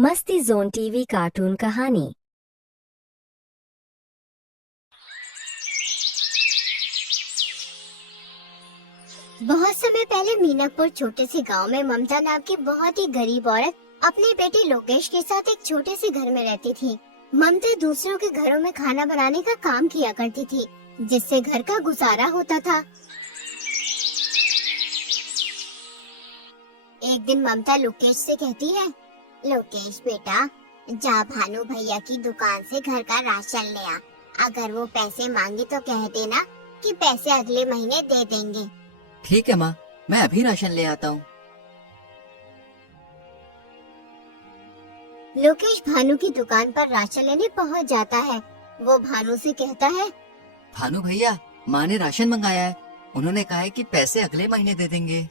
मस्ती zone TV cartoon कहानी। बहुत समय पहले मीनापुर छोटे से गांव में ममता नाम की बहुत ही गरीब औरत अपने बेटे लोकेश के साथ एक छोटे से घर में रहती थी। ममता दूसरों के घरों में खाना बनाने का काम किया करती थी, जिससे घर का गुजारा होता था। एक दिन ममता लोकेश से कहती है, लोकेश बेटा, जा भानु भैया की दुकान से घर का राशन ले आ। अगर वो पैसे मांगे तो कह देना कि पैसे अगले महीने दे देंगे। ठीक है माँ, मैं अभी राशन ले आता हूँ। लोकेश भानु की दुकान पर राशन लेने पहुँच जाता है। वो भानु से कहता है, भानु भैया, माँ ने राशन मंगाया है। उन्होंने कहा है कि पैसे अगले महीने दे देंगे।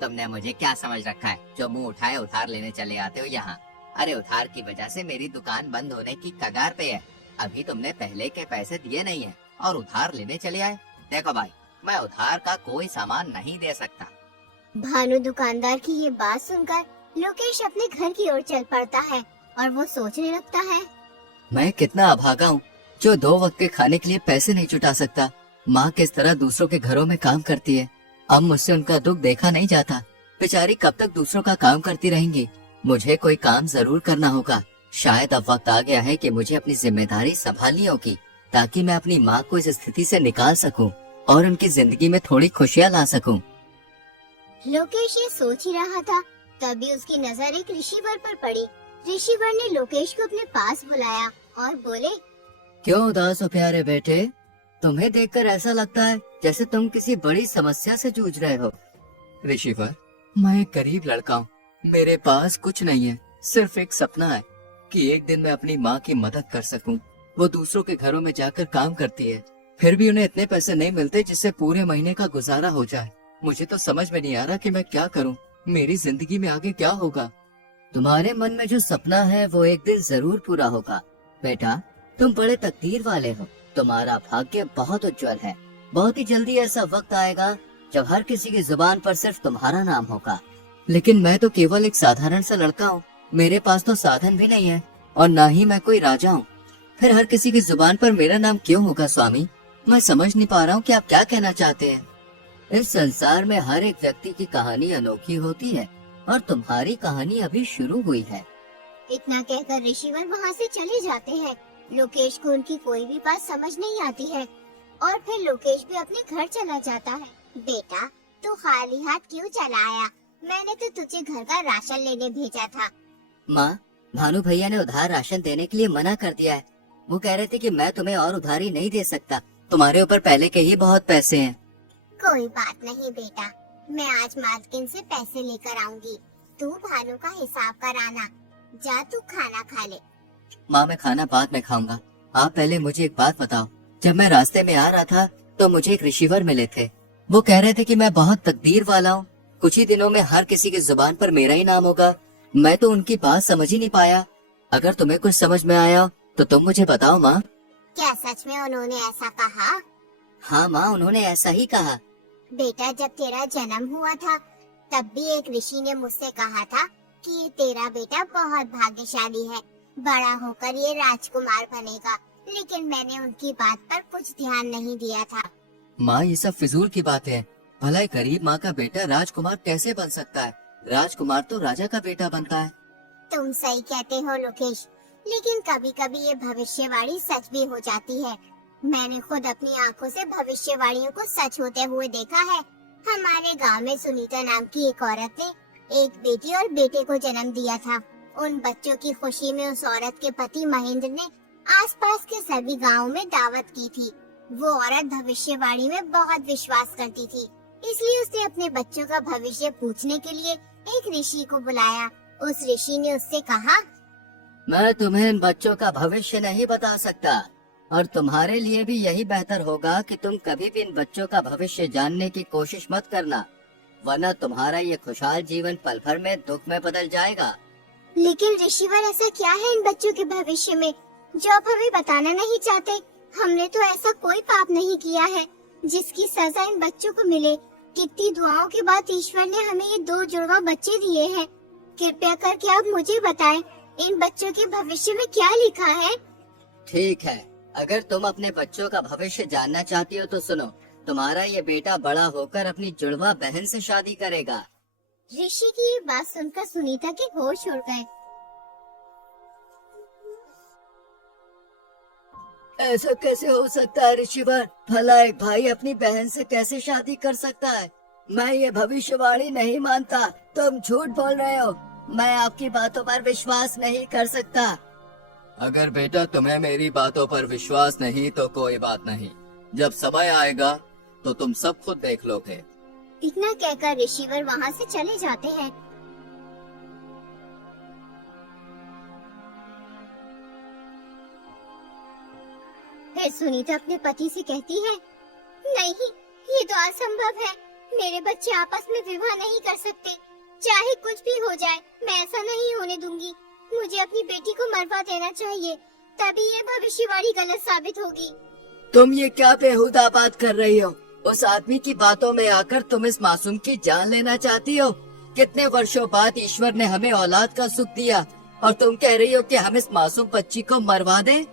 तुमने मुझे क्या समझ रखा है, जो मुंह उठाए उधार लेने चले आते हो यहाँ। अरे उधार की वजह से मेरी दुकान बंद होने की कगार पे है। अभी तुमने पहले के पैसे दिए नहीं है और उधार लेने चले आए। देखो भाई, मैं उधार का कोई सामान नहीं दे सकता। भानु दुकानदार की ये बात सुनकर लोकेश अपने घर की ओर चल पड़ता है और वो सोचने लगता है, मैं कितना अभागा हूँ जो 2 वक्त के खाने के लिए पैसे नहीं जुटा सकता। माँ किस तरह दूसरों के घरों में काम करती है। अब मुझसे उनका दुख देखा नहीं जाता। बेचारी कब तक दूसरों का काम करती रहेंगी। मुझे कोई काम जरूर करना होगा। शायद अब वक्त आ गया है कि मुझे अपनी जिम्मेदारी संभालनी होगी, ताकि मैं अपनी माँ को इस स्थिति से निकाल सकूं और उनकी जिंदगी में थोड़ी खुशियाँ ला सकूं। लोकेश ये सोच ही रहा था, तभी उसकी नजर एक ऋषिवर पर पड़ी। ऋषिवर ने लोकेश को अपने पास बुलाया और बोले, क्यों उदास हो प्यारे बेटे? तुम्हें देखकर ऐसा लगता है जैसे तुम किसी बड़ी समस्या से जूझ रहे हो। ऋषिवर, मैं एक गरीब लड़का हूँ। मेरे पास कुछ नहीं है, सिर्फ एक सपना है कि एक दिन मैं अपनी माँ की मदद कर सकूं। वो दूसरों के घरों में जाकर काम करती है, फिर भी उन्हें इतने पैसे नहीं मिलते जिससे पूरे महीने का गुजारा हो जाए। मुझे तो समझ में नहीं आ रहा कि मैं क्या करूं। मेरी जिंदगी में आगे क्या होगा? तुम्हारे मन में जो सपना है वो एक दिन जरूर पूरा होगा बेटा। तुम बड़े तकदीर वाले हो। तुम्हारा भाग्य बहुत उज्जवल है। बहुत ही जल्दी ऐसा वक्त आएगा जब हर किसी की जुबान पर सिर्फ तुम्हारा नाम होगा। लेकिन मैं तो केवल एक साधारण सा लड़का हूँ। मेरे पास तो साधन भी नहीं है और न ही मैं कोई राजा हूँ। फिर हर किसी की जुबान पर मेरा नाम क्यों होगा स्वामी? मैं समझ नहीं पा रहा हूँ कि आप क्या कहना चाहते हैं। इस संसार में हर एक व्यक्ति की कहानी अनोखी होती है और तुम्हारी कहानी अभी शुरू हुई है। इतना कहकर ऋषिवर वहाँ से चले जाते हैं। लोकेश को उनकी कोई भी बात समझ नहीं आती है और फिर लोकेश भी अपने घर चला जाता है। बेटा, तू खाली हाथ क्यों चला आया? मैंने तो तुझे घर का राशन लेने भेजा था। माँ, भानु भैया ने उधार राशन देने के लिए मना कर दिया है। वो कह रहे थे कि मैं तुम्हें और उधारी नहीं दे सकता। तुम्हारे ऊपर पहले के ही बहुत पैसे हैं। कोई बात नहीं बेटा, मैं आज मालकिन से पैसे लेकर आऊंगी। तू भानु का हिसाब कराना। जा तू खाना खा ले। माँ, मैं खाना बाद में खाऊंगा। आप पहले मुझे एक बात बताओ। जब मैं रास्ते में आ रहा था तो मुझे एक ऋषिवर मिले थे। वो कह रहे थे कि मैं बहुत तकदीर वाला हूँ। कुछ ही दिनों में हर किसी की जुबान पर मेरा ही नाम होगा। मैं तो उनकी बात समझ ही नहीं पाया। अगर तुम्हें कुछ समझ में आया तो तुम मुझे बताओ माँ। क्या सच में उन्होंने ऐसा कहा? हाँ माँ, उन्होंने ऐसा ही कहा। बेटा, जब तेरा जन्म हुआ था तब भी एक ऋषि ने मुझसे कहा था कि ये तेरा बेटा बहुत भाग्यशाली है, बड़ा होकर ये राजकुमार बनेगा। लेकिन मैंने उनकी बात पर कुछ ध्यान नहीं दिया था। माँ, ये सब फिजूल की बात है। भला एक गरीब माँ का बेटा राजकुमार कैसे बन सकता है? राजकुमार तो राजा का बेटा बनता है। तुम सही कहते हो लोकेश, लेकिन कभी कभी ये भविष्यवाणी सच भी हो जाती है। मैंने खुद अपनी आंखों से भविष्यवाणियों को सच होते हुए देखा है। हमारे गांव में सुनीता नाम की एक औरत ने एक बेटी और बेटे को जन्म दिया था। उन बच्चों की खुशी में उस औरत के पति महेंद्र ने आसपास के सभी गांवों में दावत की थी। वो औरत भविष्यवाणी में बहुत विश्वास करती थी, इसलिए उसने अपने बच्चों का भविष्य पूछने के लिए एक ऋषि को बुलाया। उस ऋषि ने उससे कहा, मैं तुम्हें इन बच्चों का भविष्य नहीं बता सकता और तुम्हारे लिए भी यही बेहतर होगा कि तुम कभी भी इन बच्चों का भविष्य जानने की कोशिश मत करना, वरना तुम्हारा ये खुशहाल जीवन पल भर में दुख में बदल जाएगा। लेकिन ऋषिवर, ऐसा क्या है इन बच्चों के भविष्य में जो आप हमें बताना नहीं चाहते? हमने तो ऐसा कोई पाप नहीं किया है जिसकी सजा इन बच्चों को मिले। कितनी दुआओं के बाद ईश्वर ने हमें ये 2 जुड़वा बच्चे दिए हैं। कृपया करके आप मुझे बताएं इन बच्चों के भविष्य में क्या लिखा है। ठीक है, अगर तुम अपने बच्चों का भविष्य जानना चाहती हो तो सुनो, तुम्हारा ये बेटा बड़ा होकर अपनी जुड़वा बहन से शादी करेगा। ऋषि की ये बात सुनकर सुनीता के होश उड़ गए। ऐसा कैसे हो सकता है ऋषिवर? भला एक भाई अपनी बहन से कैसे शादी कर सकता है? मैं ये भविष्यवाणी नहीं मानता। तुम झूठ बोल रहे हो। मैं आपकी बातों पर विश्वास नहीं कर सकता। अगर बेटा तुम्हें मेरी बातों पर विश्वास नहीं तो कोई बात नहीं, जब समय आएगा तो तुम सब खुद देख लोगे। इतना कहकर ऋषिवर वहाँ से चले जाते हैं। फिर सुनीता अपने पति से कहती है, नहीं, ये तो असंभव है। मेरे बच्चे आपस में विवाह नहीं कर सकते। चाहे कुछ भी हो जाए, मैं ऐसा नहीं होने दूंगी। मुझे अपनी बेटी को मरवा देना चाहिए, तभी ये भविष्यवाणी गलत साबित होगी। तुम ये क्या बेहुदा बात कर रही हो? उस आदमी की बातों में आकर तुम इस मासूम की जान लेना चाहती हो? कितने वर्षों बाद ईश्वर ने हमें औलाद का सुख दिया और तुम कह रही हो कि हम इस मासूम बच्ची को मरवा दें?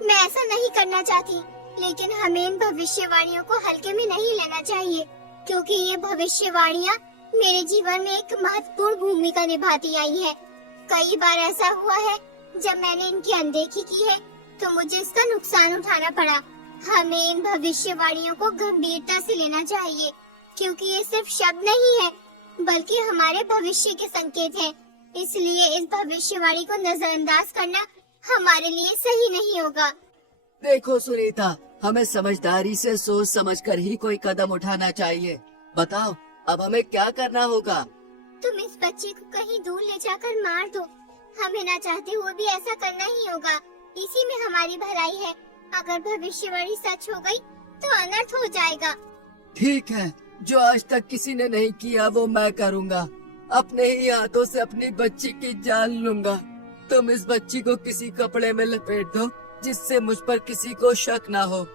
मैं ऐसा नहीं करना चाहती, लेकिन हमें इन भविष्यवाणियों को हल्के में नहीं लेना चाहिए, क्योंकि ये भविष्यवाणियाँ मेरे जीवन में एक महत्वपूर्ण भूमिका निभाती आई है। कई बार ऐसा हुआ है जब मैंने इनकी अनदेखी की है तो मुझे इसका नुकसान उठाना पड़ा। हमें इन भविष्यवाणियों को गंभीरता से लेना चाहिए, क्योंकि ये सिर्फ शब्द नहीं है बल्कि हमारे भविष्य के संकेत हैं। इसलिए इस भविष्यवाणी को नजरअंदाज करना हमारे लिए सही नहीं होगा। देखो सुनीता, हमें समझदारी से सोच समझकर ही कोई कदम उठाना चाहिए। बताओ, अब हमें क्या करना होगा? तुम इस बच्चे को कहीं दूर ले जाकर मार दो। हमें ना चाहते हुए भी ऐसा करना ही होगा। इसी में हमारी भलाई है। अगर भविष्यवाणी सच हो गई तो अनर्थ हो जाएगा। ठीक है, जो आज तक किसी ने नहीं किया वो मैं करूँगा। अपने ही हाथों से अपनी बच्ची की जान लूंगा। तुम इस बच्ची को किसी कपड़े में लपेट दो जिससे मुझ पर किसी को शक ना हो।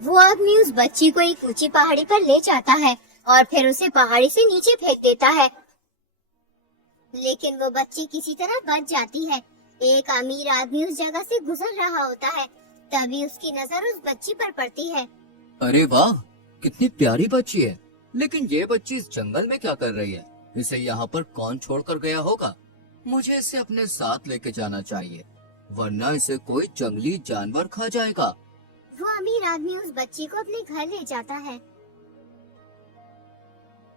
वो आदमी उस बच्ची को एक ऊंची पहाड़ी पर ले जाता है और फिर उसे पहाड़ी से नीचे फेंक देता है, लेकिन वो बच्ची किसी तरह बच जाती है। एक अमीर आदमी उस जगह से गुजर रहा होता है, तभी उसकी नजर उस बच्ची पर पड़ती है। अरे वाह, कितनी प्यारी बच्ची है। लेकिन ये बच्ची इस जंगल में क्या कर रही है? इसे यहाँ पर कौन छोड़कर गया होगा? मुझे इसे अपने साथ लेके जाना चाहिए, वरना इसे कोई जंगली जानवर खा जाएगा। वो अमीर आदमी उस बच्ची को अपने घर ले जाता है।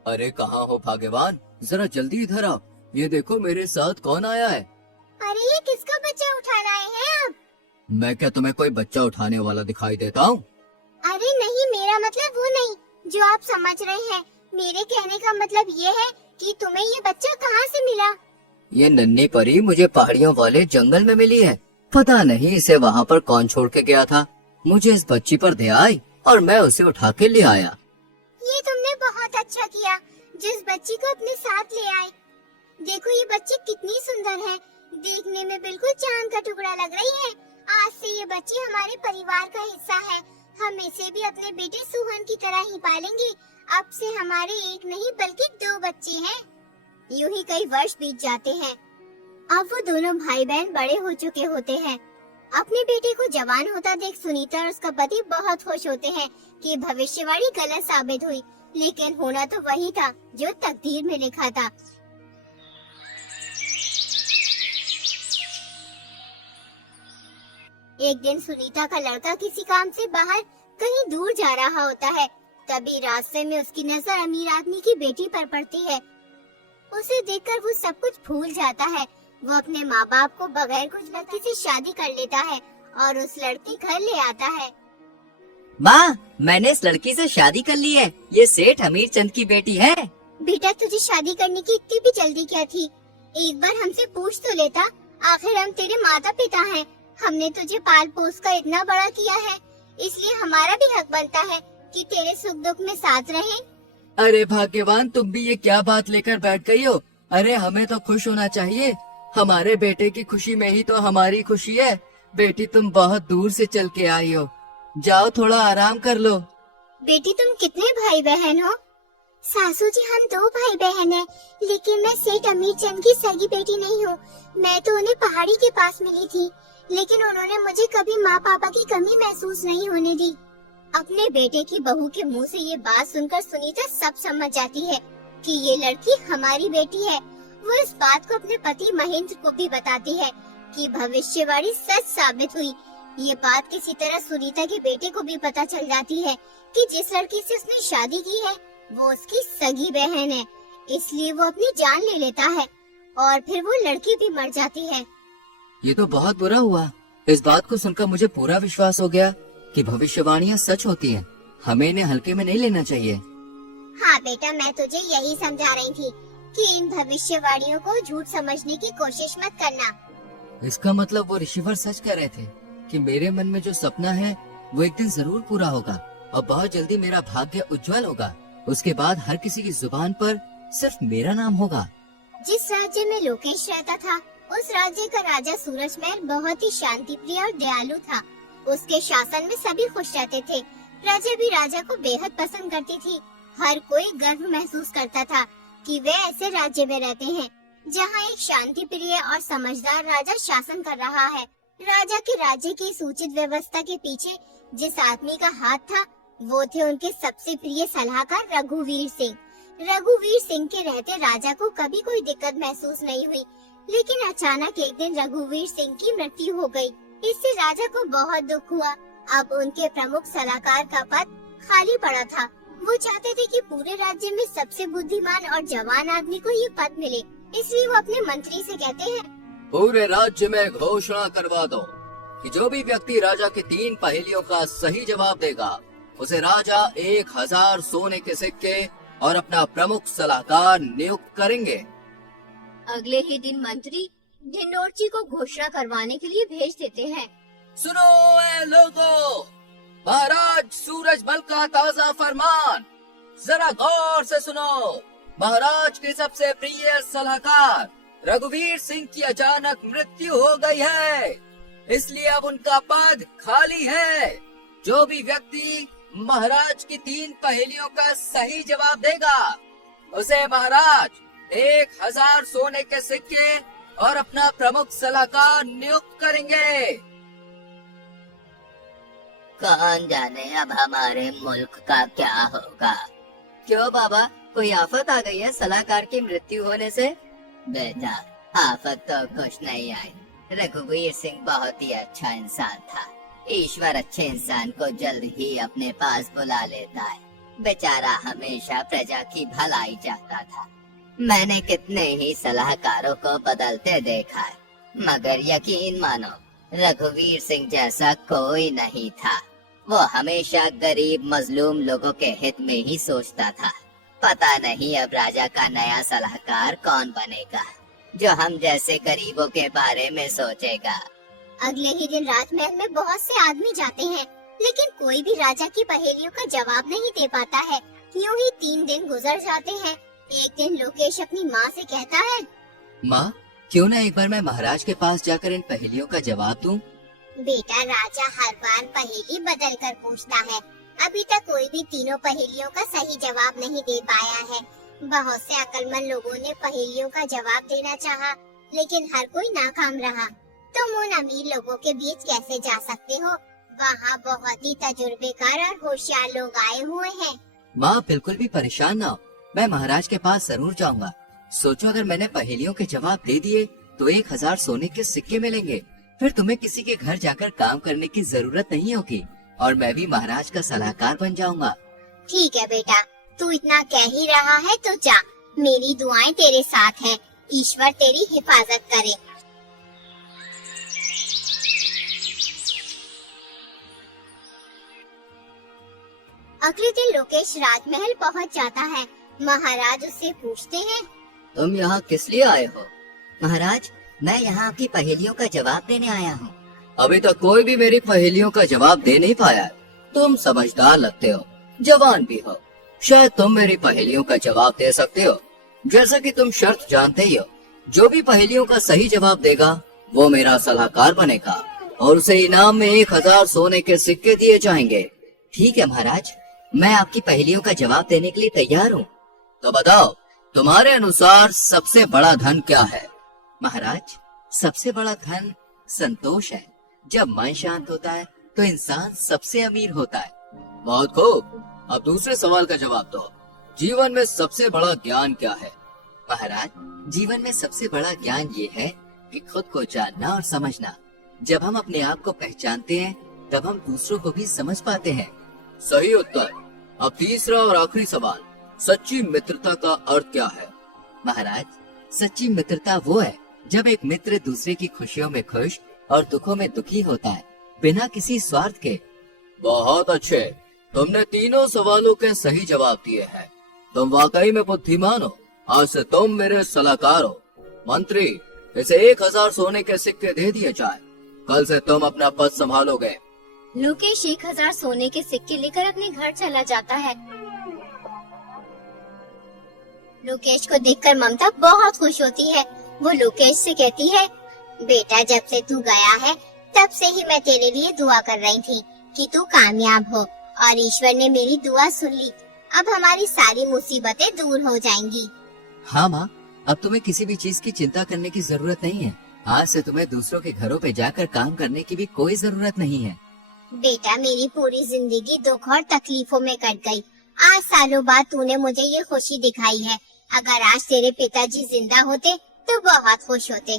अरे कहाँ हो भाग्यवान, जरा जल्दी इधर आओ। ये देखो मेरे साथ कौन आया है। अरे ये किसका बच्चा उठाना है आप? मैं क्या तुम्हें कोई बच्चा उठाने वाला दिखाई देता हूँ? अरे नहीं, मेरा मतलब वो नहीं जो आप समझ रहे हैं। मेरे कहने का मतलब ये है कि तुम्हें ये बच्चा कहाँ से मिला? ये नन्ही परी मुझे पहाड़ियों वाले जंगल में मिली है। पता नहीं इसे वहाँ पर कौन छोड़ के गया था। मुझे इस बच्ची पर दया आई और मैं उसे उठा के ले आया। ये तुमने बहुत अच्छा किया, जिस बच्ची को अपने साथ ले आए। देखो ये बच्ची कितनी सुंदर है, देखने में बिल्कुल चांद का टुकड़ा लग रही है। आज से ये बच्ची हमारे परिवार का हिस्सा है। हम इसे भी अपने बेटे सुहन की तरह ही पालेंगे। अब से हमारे एक नहीं बल्कि 2 बच्चे हैं। यूं ही कई वर्ष बीत जाते हैं। अब वो दोनों भाई बहन बड़े हो चुके होते हैं। अपने बेटे को जवान होता देख सुनीता और उसका पति बहुत खुश होते हैं कि भविष्यवाणी गलत साबित हुई, लेकिन होना तो वही था जो तकदीर में लिखा था। एक दिन सुनीता का लड़का किसी काम से बाहर कहीं दूर जा रहा होता है। तभी रास्ते में उसकी नजर अमीर आदमी की बेटी पर पड़ती है। उसे देखकर वो सब कुछ भूल जाता है। वो अपने माँ बाप को बगैर कुछ लड़की से शादी कर लेता है और उस लड़की घर ले आता है। माँ, मैंने इस लड़की से शादी कर ली है। ये सेठ अमीर चंद की बेटी है। बेटा तुझे शादी करने की इतनी भी जल्दी क्या थी? एक बार हमसे पूछ तो लेता। आखिर हम तेरे माता पिता हैं। हमने तुझे पाल पोस कर इतना बड़ा किया है, इसलिए हमारा भी हक बनता है कि तेरे सुख दुख में साथ रहें। अरे भाग्यवान, तुम भी ये क्या बात लेकर बैठ गई हो? अरे हमें तो खुश होना चाहिए। हमारे बेटे की खुशी में ही तो हमारी खुशी है। बेटी तुम बहुत दूर से चल के आई हो, जाओ थोड़ा आराम कर लो। बेटी तुम कितने भाई बहन हो? सासू जी, हम 2 भाई बहन हैं, लेकिन मैं सेठ अमीर चंद की सगी बेटी नहीं हूँ। मैं तो उन्हें पहाड़ी के पास मिली थी, लेकिन उन्होंने मुझे कभी माँ पापा की कमी महसूस नहीं होने दी। अपने बेटे की बहू के मुंह से ये बात सुनकर सुनीता सब समझ जाती है कि ये लड़की हमारी बेटी है। वो इस बात को अपने पति महेंद्र को भी बताती है कि भविष्यवाणी सच साबित हुई। ये बात किसी तरह सुनीता के बेटे को भी पता चल जाती है कि जिस लड़की से उसने शादी की है वो उसकी सगी बहन है, इसलिए वो अपनी जान ले लेता है और फिर वो लड़की भी मर जाती है। ये तो बहुत बुरा हुआ। इस बात को सुनकर मुझे पूरा विश्वास हो गया कि भविष्यवाणियाँ सच होती हैं। हमें इन्हें हल्के में नहीं लेना चाहिए। हाँ बेटा, मैं तुझे यही समझा रही थी कि इन भविष्यवाणियों को झूठ समझने की कोशिश मत करना। इसका मतलब वो ऋषिवर सच कह रहे थे कि मेरे मन में जो सपना है वो एक दिन जरूर पूरा होगा और बहुत जल्दी मेरा भाग्य उज्जवल होगा। उसके बाद हर किसी की जुबान पर सिर्फ मेरा नाम होगा। जिस राज्य में लोकेश रहता था, उस राज्य का राजा सूरजमहल बहुत ही शांति प्रिय और दयालु था। उसके शासन में सभी खुश रहते थे। प्रजा भी राजा को बेहद पसंद करती थी। हर कोई गर्व महसूस करता था कि वे ऐसे राज्य में रहते हैं जहाँ एक शांति प्रिय और समझदार राजा शासन कर रहा है। राजा के राज्य की सूचित व्यवस्था के पीछे जिस आदमी का हाथ था वो थे उनके सबसे प्रिय सलाहकार रघुवीर सिंह। रघुवीर सिंह के रहते राजा को कभी कोई दिक्कत महसूस नहीं हुई, लेकिन अचानक एक दिन रघुवीर सिंह की मृत्यु हो गई। इससे राजा को बहुत दुख हुआ। अब उनके प्रमुख सलाहकार का पद खाली पड़ा था। वो चाहते थे कि पूरे राज्य में सबसे बुद्धिमान और जवान आदमी को ये पद मिले, इसलिए वो अपने मंत्री से कहते हैं, पूरे राज्य में घोषणा करवा दो कि जो भी व्यक्ति राजा की 3 पहेलियों का सही जवाब देगा उसे राजा 1000 सोने के सिक्के और अपना प्रमुख सलाहकार नियुक्त करेंगे। अगले ही दिन मंत्री ढिंडोरजी को घोषणा करवाने के लिए भेज देते हैं। सुनो ए लोगों, महाराज सूरजमल का ताजा फरमान जरा गौर से सुनो। महाराज के सबसे प्रिय सलाहकार रघुवीर सिंह की अचानक मृत्यु हो गई है, इसलिए अब उनका पद खाली है। जो भी व्यक्ति महाराज की 3 पहेलियों का सही जवाब देगा उसे महाराज 1000 सोने के सिक्के और अपना प्रमुख सलाहकार नियुक्त करेंगे। कौन जाने अब हमारे मुल्क का क्या होगा। क्यों बाबा, कोई आफत आ गई है सलाहकार की मृत्यु होने से? बेटा, आफत तो कुछ नहीं आई। रघुवीर सिंह बहुत ही अच्छा इंसान था। ईश्वर अच्छे इंसान को जल्द ही अपने पास बुला लेता है। बेचारा हमेशा प्रजा की भलाई चाहता था। मैंने कितने ही सलाहकारों को बदलते देखा है, मगर यकीन मानो रघुवीर सिंह जैसा कोई नहीं था। वो हमेशा गरीब मजलूम लोगों के हित में ही सोचता था। पता नहीं अब राजा का नया सलाहकार कौन बनेगा जो हम जैसे गरीबों के बारे में सोचेगा। अगले ही दिन राजमहल में बहुत से आदमी जाते हैं, लेकिन कोई भी राजा की पहेलियों का जवाब नहीं दे पाता है। यूं ही 3 दिन गुजर जाते हैं। एक दिन लोकेश अपनी माँ से कहता है, माँ, क्यों न एक बार मैं महाराज के पास जाकर इन पहेलियों का जवाब दूं? बेटा, राजा हर बार पहेली बदल कर पूछता है। अभी तक कोई भी तीनों पहेलियों का सही जवाब नहीं दे पाया है। बहुत से अक्लमंद लोगों ने पहेलियों का जवाब देना चाहा, लेकिन हर कोई नाकाम रहा। तुम उन अमीर लोगों के बीच कैसे जा सकते हो? वहाँ बहुत ही तजुर्बेकार और होशियार लोग आए हुए हैं। माँ, बिल्कुल भी परेशान ना हो, मैं महाराज के पास जरूर जाऊंगा। सोचो, अगर मैंने पहेलियों के जवाब दे दिए तो 1000 सोने के सिक्के मिलेंगे। फिर तुम्हें किसी के घर जाकर काम करने की जरूरत नहीं होगी और मैं भी महाराज का सलाहकार बन जाऊंगा। ठीक है बेटा, तू इतना कह ही रहा है तो जा। मेरी दुआएं तेरे साथ हैं। ईश्वर तेरी हिफाजत करे। अगले दिन लोकेश राजमहल पहुंच जाता है। महाराज उससे पूछते हैं, तुम यहाँ किस लिए आए हो? महाराज, मैं यहाँ आपकी पहेलियों का जवाब देने आया हूँ। अभी तक कोई भी मेरी पहेलियों का जवाब दे नहीं पाया है। तुम समझदार लगते हो, जवान भी हो, शायद तुम मेरी पहेलियों का जवाब दे सकते हो। जैसा कि तुम शर्त जानते ही हो, जो भी पहेलियों का सही जवाब देगा वो मेरा सलाहकार बनेगा और उसे इनाम में 1000 सोने के सिक्के दिए जाएंगे। ठीक है महाराज, मैं आपकी पहेलियों का जवाब देने के लिए तैयार हूँ। तो बताओ, तुम्हारे अनुसार सबसे बड़ा धन क्या है? महाराज, सबसे बड़ा धन संतोष है। जब मन शांत होता है तो इंसान सबसे अमीर होता है। बहुत खूब, अब दूसरे सवाल का जवाब दो। जीवन में सबसे बड़ा ज्ञान क्या है? महाराज, जीवन में सबसे बड़ा ज्ञान ये है कि खुद को जानना और समझना। जब हम अपने आप को पहचानते हैं तब हम दूसरों को भी समझ पाते हैं। सही उत्तर। अब तीसरा और आखिरी सवाल, सच्ची मित्रता का अर्थ क्या है? महाराज, सच्ची मित्रता वो है जब एक मित्र दूसरे की खुशियों में खुश और दुखों में दुखी होता है, बिना किसी स्वार्थ के। बहुत अच्छे, तुमने तीनों सवालों के सही जवाब दिए हैं। तुम वाकई में बुद्धिमान हो। आज से तुम मेरे सलाहकार हो। मंत्री, इसे 1000 सोने के सिक्के दे दिए जाए। कल से तुम अपना पद संभालोगे। लोकेश 1000 सोने के सिक्के लेकर अपने घर चला जाता है। लोकेश को देखकर ममता बहुत खुश होती है। वो लोकेश से कहती है, बेटा, जब से तू गया है तब से ही मैं तेरे लिए दुआ कर रही थी कि तू कामयाब हो, और ईश्वर ने मेरी दुआ सुन ली। अब हमारी सारी मुसीबतें दूर हो जाएंगी। हाँ माँ, अब तुम्हें किसी भी चीज की चिंता करने की जरूरत नहीं है। आज से तुम्हें दूसरों के घरों पे जाकर काम करने की भी कोई जरूरत नहीं है। बेटा, मेरी पूरी जिंदगी दुख और तकलीफों में कट गई। आज सालों बाद तूने मुझे ये खुशी दिखाई है। अगर आज तेरे पिताजी जिंदा होते तो बहुत खुश होते।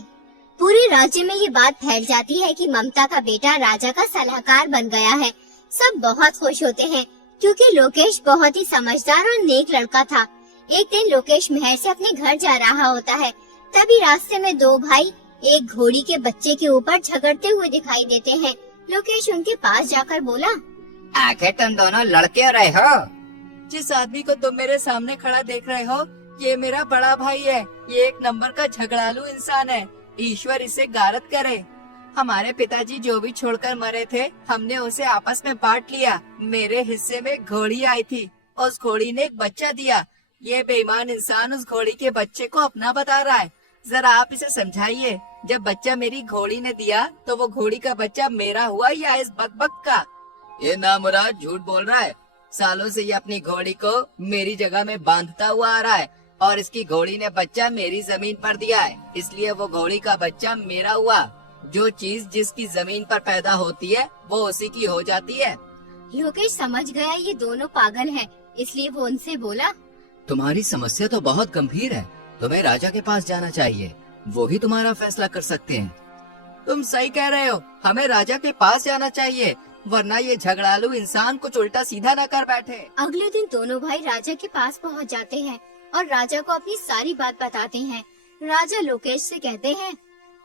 पूरे राज्य में ये बात फैल जाती है कि ममता का बेटा राजा का सलाहकार बन गया है। सब बहुत खुश होते हैं क्योंकि लोकेश बहुत ही समझदार और नेक लड़का था। एक दिन लोकेश महल से अपने घर जा रहा होता है। तभी रास्ते में दो भाई एक घोड़ी के बच्चे के ऊपर झगड़ते हुए दिखाई देते हैं। लोकेश उनके पास जाकर बोला, आखिर तुम दोनों लड़ क्यों रहे हो? जिस आदमी को तुम मेरे सामने खड़ा देख रहे हो, ये मेरा बड़ा भाई है। ये एक नंबर का झगड़ालू इंसान है। ईश्वर इसे गारत करे। हमारे पिताजी जो भी छोड़कर मरे थे, हमने उसे आपस में बांट लिया। मेरे हिस्से में घोड़ी आई थी, उस घोड़ी ने एक बच्चा दिया। ये बेईमान इंसान उस घोड़ी के बच्चे को अपना बता रहा है। जरा आप इसे समझाइए। जब बच्चा मेरी घोड़ी ने दिया तो वो घोड़ी का बच्चा मेरा हुआ या इस बकबक का? ये नामुराद झूठ बोल रहा है। सालों से ये अपनी घोड़ी को मेरी जगह में बांधता हुआ आ रहा है और इसकी घोड़ी ने बच्चा मेरी जमीन पर दिया है, इसलिए वो घोड़ी का बच्चा मेरा हुआ। जो चीज जिसकी जमीन पर पैदा होती है वो उसी की हो जाती है। लोकेश समझ गया ये दोनों पागल हैं, इसलिए वो उनसे बोला, तुम्हारी समस्या तो बहुत गंभीर है। तुम्हें राजा के पास जाना चाहिए, वो ही तुम्हारा फैसला कर सकते हैं। तुम सही कह रहे हो, हमें राजा के पास जाना चाहिए, वरना ये झगड़ालू इंसान कुछ उल्टा सीधा न कर बैठे। अगले दिन दोनों भाई राजा के पास पहुंच जाते हैं और राजा को अपनी सारी बात बताते हैं। राजा लोकेश से कहते हैं,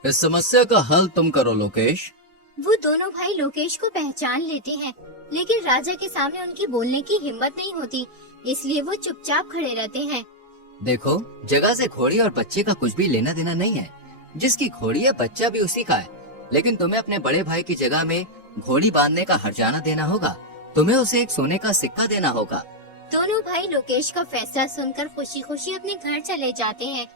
इस समस्या का हल तुम करो लोकेश। वो दोनों भाई लोकेश को पहचान लेते हैं, लेकिन राजा के सामने उनकी बोलने की हिम्मत नहीं होती, इसलिए वो चुपचाप खड़े रहते हैं। देखो, जगह से घोड़ी और बच्चे का कुछ भी लेना देना नहीं है। जिसकी घोड़ी है बच्चा भी उसी का है, लेकिन तुम्हें अपने बड़े भाई की जगह में घोड़ी बांधने का हर्जाना देना होगा। तुम्हें उसे एक सोने का सिक्का देना होगा। दोनों भाई लोकेश का फैसला सुनकर खुशी खुशी अपने घर चले जाते हैं।